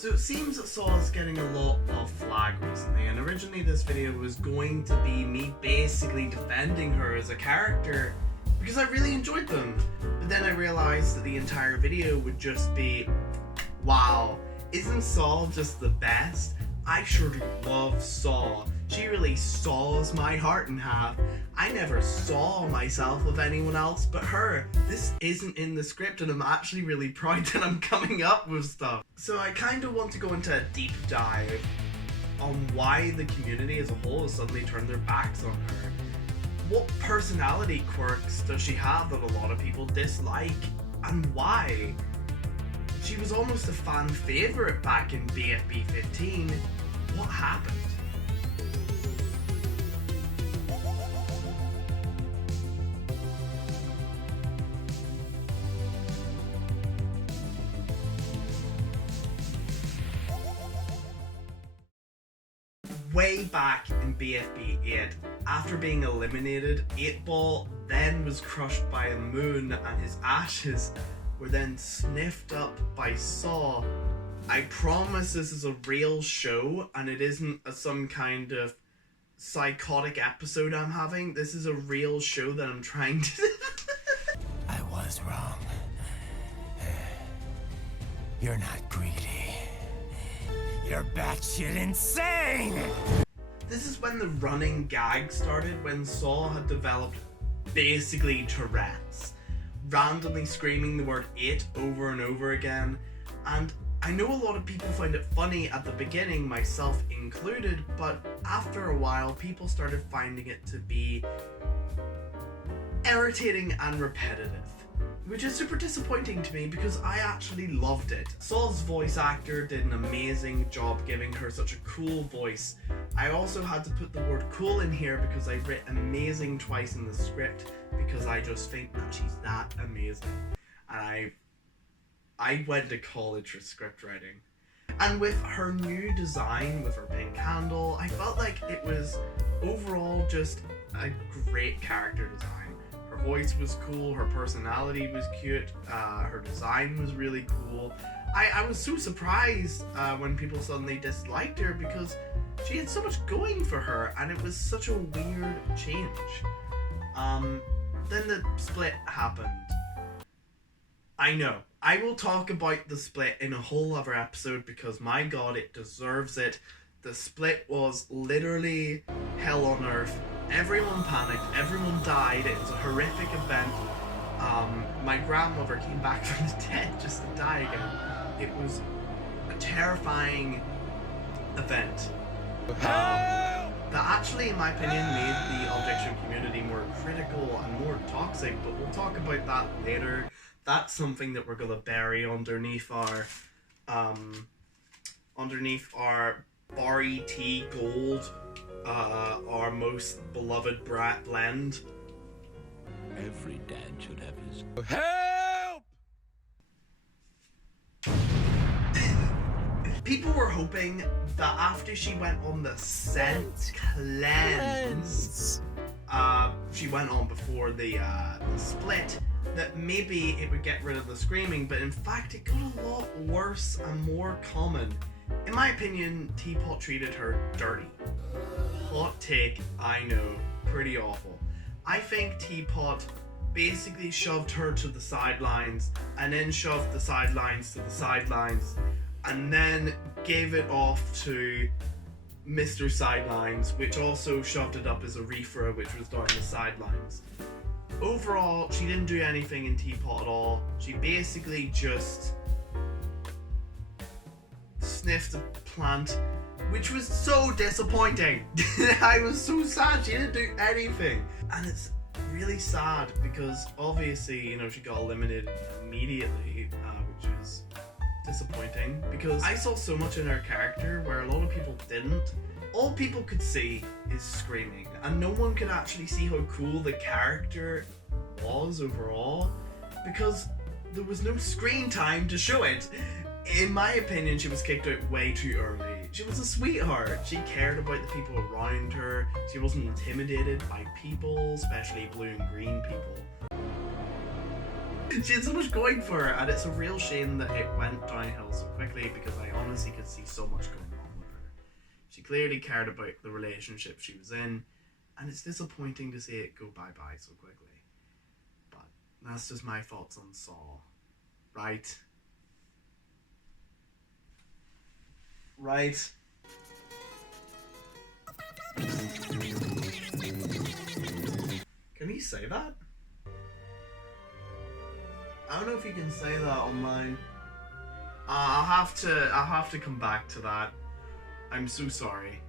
So it seems that Saw is getting a lot of flag recently, and originally this video was going to be me basically defending her as a character because I really enjoyed them. But then I realised that the entire video would just be, wow, isn't Saw just the best? I sure do love Saw. She really saws my heart in half. I never saw myself with anyone else but her. This isn't in the script and I'm actually really proud that I'm coming up with stuff. So I kind of want to go into a deep dive on why the community as a whole has suddenly turned their backs on her. What personality quirks does she have that a lot of people dislike, and why? She was almost a fan favourite back in BFB 15. What happened? Way back in BFB 8, after being eliminated, 8-Ball then was crushed by a moon and his ashes were then sniffed up by Saw. I promise this is a real show and it isn't some kind of psychotic episode I'm having. This is a real show that I'm trying to... I was wrong. You're not greedy. You're batshit insane! This is when the running gag started, when Saw had developed basically Tourette's, randomly screaming the word 8 over and over again. And I know a lot of people find it funny at the beginning, myself included, but after a while people started finding it to be irritating and repetitive, which is super disappointing to me because I actually loved it. Saw's voice actor did an amazing job giving her such a cool voice. I also had to put the word cool in here because I wrote amazing twice in the script because I just think that she's that amazing. And I went to college for script writing. And with her new design, with her pink handle, I felt like it was overall just a great character design. Her voice was cool, her personality was cute, her design was really cool. I was so surprised when people suddenly disliked her because she had so much going for her and it was such a weird change. Then the split happened. I know, I will talk about the split in a whole other episode because my god, it deserves it. The split was literally hell on earth. Everyone panicked, everyone died, it was a horrific event. My grandmother came back from the dead just to die again. It was a terrifying event. That actually, in my opinion, made the objection community more critical and more toxic, but we'll talk about that later. That's something that we're gonna bury underneath our Barry T Gold, our most beloved brat blend. Every dad should have his... Help! People were hoping that after she went on the scent cleanse, she went on before the split, that maybe it would get rid of the screaming, but in fact it got a lot worse and more common. In my opinion, TPOT treated her dirty. Hot take, I know, pretty awful. I think TPOT basically shoved her to the sidelines and then shoved the sidelines to the sidelines and then gave it off to Mr. Sidelines, which also shoved it up as a reefer, which was down the sidelines. Overall, she didn't do anything in TPOT at all. She basically just sniffed a plant, which was so disappointing. I was so sad she didn't do anything. And it's really sad because obviously, you know, she got eliminated immediately, which is disappointing because I saw so much in her character where a lot of people didn't. All people could see is screaming, and no one could actually see how cool the character was overall because there was no screen time to show it. In my opinion, she was kicked out way too early. She was a sweetheart. She cared about the people around her. She wasn't intimidated by people, especially blue and green people. She had so much going for her, and it's a real shame that it went downhill so quickly, because I honestly could see so much going on with her. She clearly cared about the relationship she was in, and it's disappointing to see it go bye-bye so quickly. But that's just my thoughts on Saw. Right? Right? Can he say that? I don't know if you can say that online. I'll have to come back to that. I'm so sorry.